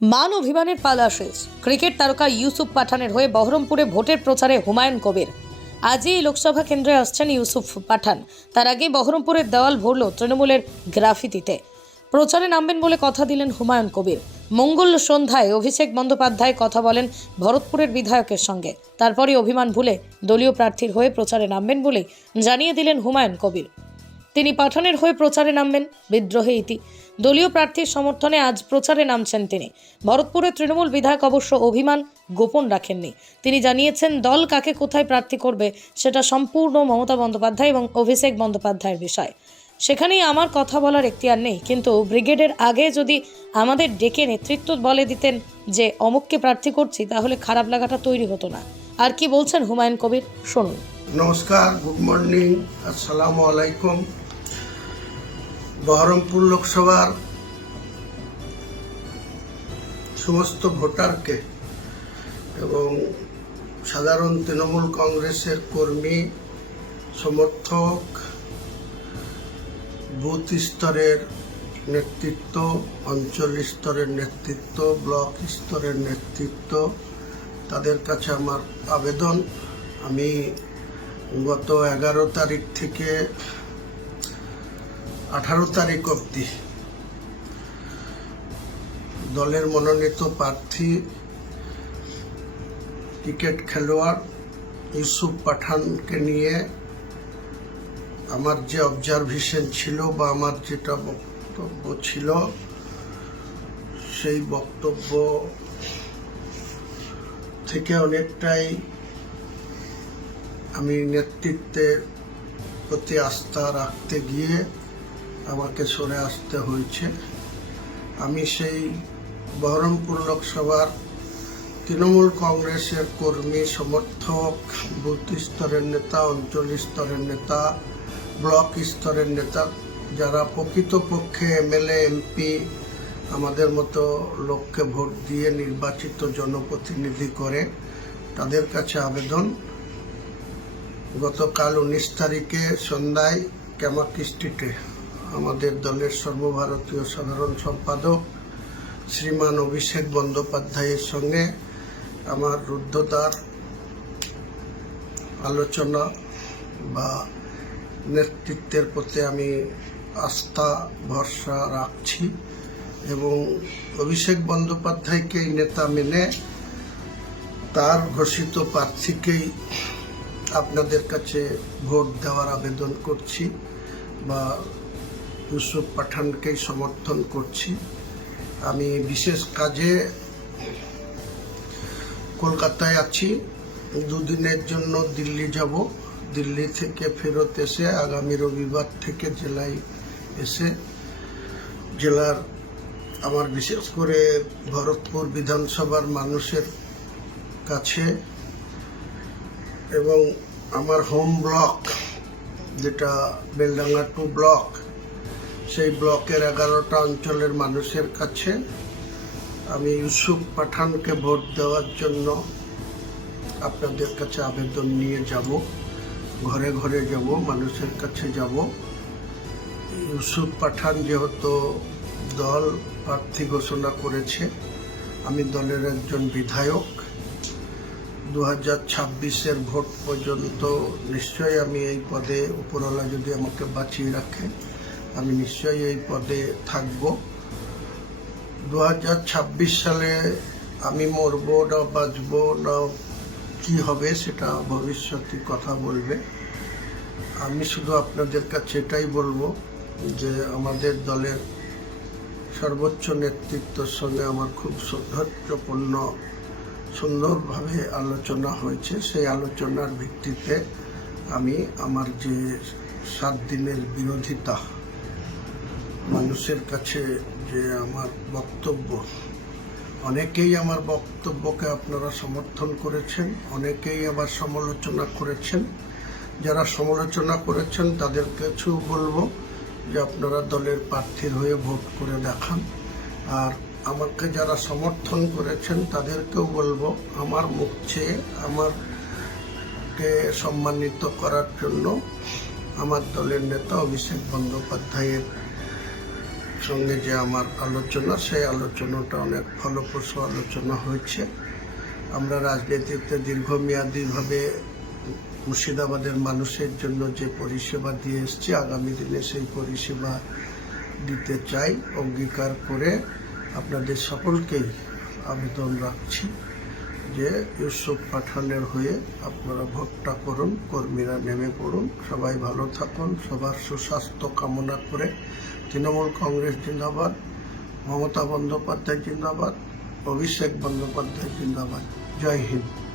মান অভিমানের পালা শেষ। ক্রিকেট তারকা ইউসুফ পাঠানের হয়ে বহরমপুরে ভোটের প্রচারে হুমায়ুন কবির। আজই এই লোকসভা কেন্দ্রে আসছেন ইউসুফ পাঠান। তার আগে বহরমপুরের দেওয়াল ভরল তৃণমূলের গ্রাফিতিতে। প্রচারে নামবেন বলে কথা দিলেন হুমায়ুন কবির। মঙ্গল সন্ধ্যায় অভিষেক বন্দ্যোপাধ্যায় কথা বলেন ভরতপুরের বিধায়কের সঙ্গে। তারপরই অভিমান ভুলে দলীয় প্রার্থীর হয়ে প্রচারে নামবেন বলে জানিয়ে দিলেন হুমায়ুন কবির। তিনি পাঠানের হয়ে প্রচারে নামবেন। বিদ্রোহী ইতি দলীয় প্রার্থীর সমর্থনে আজ প্রচারে নামছেন তিনি। ভরতপুরের তৃণমূল বিধায়ক অবশ্য অভিমান গোপন রাখেননি। তিনি জানিয়েছেন দল কাকে কোথায় প্রার্থী করবে সেটা সম্পূর্ণ মমতা বন্দ্যোপাধ্যায় এবং অভিষেক বন্দ্যোপাধ্যায়ের বিষয়। সেখানেই আমার কথা বলার এখতিয়ার নেই, কিন্তু ব্রিগেডের আগে যদি আমাদের ডেকে নেতৃত্ব বলে দিতেন যে অমুককে প্রার্থী করছি, তাহলে খারাপ লাগাটা তৈরি হতো না। আর কি বলছেন হুমায়ুন কবির, শুনুন। নমস্কার, গুড মর্নিং, আসসালামু আলাইকুম। বহরমপুর লোকসভার সমস্ত ভোটারকে এবং সাধারণ তৃণমূল কংগ্রেসের কর্মী সমর্থক, বুথ স্তরের নেতৃত্ব, অঞ্চল স্তরের নেতৃত্ব, ব্লক স্তরের নেতৃত্ব, তাদের কাছে আমার আবেদন, আমি গত 11 তারিখ থেকে 18 তারিখ অবধি দলের মনোনীত প্রার্থী ক্রিকেট খেলোয়াড় ইউসুফ পাঠানকে নিয়ে আমার যে অবজারভেশন ছিল বা আমার যেটা বক্তব্য ছিল, সেই বক্তব্য থেকে অনেকটাই আমি নেতৃত্বের প্রতি আস্থা রাখতে গিয়ে আমাকে সরে আসতে হয়েছে। আমি সেই বহরমপুর লোকসভার তৃণমূল কংগ্রেসের কর্মী সমর্থক, বুথ স্তরের নেতা, অঞ্চল স্তরের নেতা, ব্লক স্তরের নেতা, যারা প্রকৃতপক্ষে এমএলএ, এমপি আমাদের মতো লোককে ভোট দিয়ে নির্বাচিত জনপ্রতিনিধি করে, তাদের কাছে আবেদন, গতকাল 19 তারিখে সন্ধ্যায় ক্যামাকি স্ট্রিটে আমাদের দলের সর্বভারতীয় সাধারণ সম্পাদক শ্রীমান অভিষেক বন্দ্যোপাধ্যায়ের সঙ্গে আমার রুদ্ধদ্বার আলোচনা বা নেতৃত্বের প্রতি আমি আস্থা ভরসা রাখছি এবং অভিষেক বন্দ্যোপাধ্যায়কেই নেতা মেনে তার ঘোষিত প্রার্থীকেই আপনাদের কাছে ভোট দেওয়ার আবেদন করছি বা ইউসুফ পাঠানকেই সমর্থন করছি। আমি বিশেষ কাজে কলকাতায় আছি, দুদিনের জন্য দিল্লি যাব। দিল্লি থেকে ফেরত এসে আগামী রবিবার থেকে জেলায় এসে জেলার আমার বিশেষ করে ভরতপুর বিধানসভার মানুষের কাছে এবং আমার হোম ব্লক যেটা বেলডাঙ্গা 2 ব্লক, সেই ব্লকের 11টা অঞ্চলের মানুষের কাছে আমি ইউসুফ পাঠানকে ভোট দেওয়ার জন্য আপনাদের কাছে আবেদন নিয়ে যাব। ঘরে ঘরে যাব, মানুষের কাছে যাব। ইউসুফ পাঠান যেহেতু দল প্রার্থী ঘোষণা করেছে, আমি দলের একজন বিধায়ক, 2026-এর ভোট পর্যন্ত নিশ্চয়ই আমি এই পদে, উপরওয়ালা যদি আমাকে বাঁচিয়ে রাখে, আমি নিশ্চয়ই এই পদে থাকব। 2026 সালে আমি মরব না বাঁচব না কি হবে সেটা ভবিষ্যতে কথা বলবে। আমি শুধু আপনাদের কাছে এটাই বলবো যে আমাদের দলের সর্বোচ্চ নেতৃত্বের সঙ্গে আমার খুব সৌহার্দ্যপূর্ণ সুন্দরভাবে আলোচনা হয়েছে। সেই আলোচনার ভিত্তিতে আমি আমার যে 7 দিনের বিরোধিতা, মানুষের কাছে যে আমার বক্তব্য, অনেকেই আমার বক্তব্যকে আপনারা সমর্থন করেছেন, অনেকেই আবার সমালোচনা করেছেন। যারা সমালোচনা করেছেন তাদের কাছেও বলবো যে আপনারা দলের প্রার্থীর হয়ে ভোট করে দেখান, আর আমাকে যারা সমর্থন করেছেন তাদেরকেও বলবো আমার মুখ চেয়ে আমাকে সম্মানিত করার জন্য আমার দলের নেতা অভিষেক বন্দ্যোপাধ্যায়ের সঙ্গে যে আমার আলোচনা, সেই আলোচনাটা অনেক ফলপ্রসূ আলোচনা হয়েছে। আমরা রাজনীতিতে দীর্ঘমেয়াদীভাবে মুর্শিদাবাদের মানুষের জন্য যে পরিষেবা দিয়ে এসেছি, আগামী দিনে সেই পরিষেবা দিতে চাই। অঙ্গীকার করে আপনাদের সকলকেই আবেদন রাখছি যে ইউসুফ পাঠানের হয়ে আপনারা ভোটটা করুন, কর্মীরা নেমে পড়ুন। সবাই ভালো থাকুন, সবার সুস্বাস্থ্য কামনা করে তৃণমূল কংগ্রেস জিন্দাবাদ, মমতা বন্দ্যোপাধ্যায় জিন্দাবাদ, অভিষেক বন্দ্যোপাধ্যায় জিন্দাবাদ। জয় হিন্দ।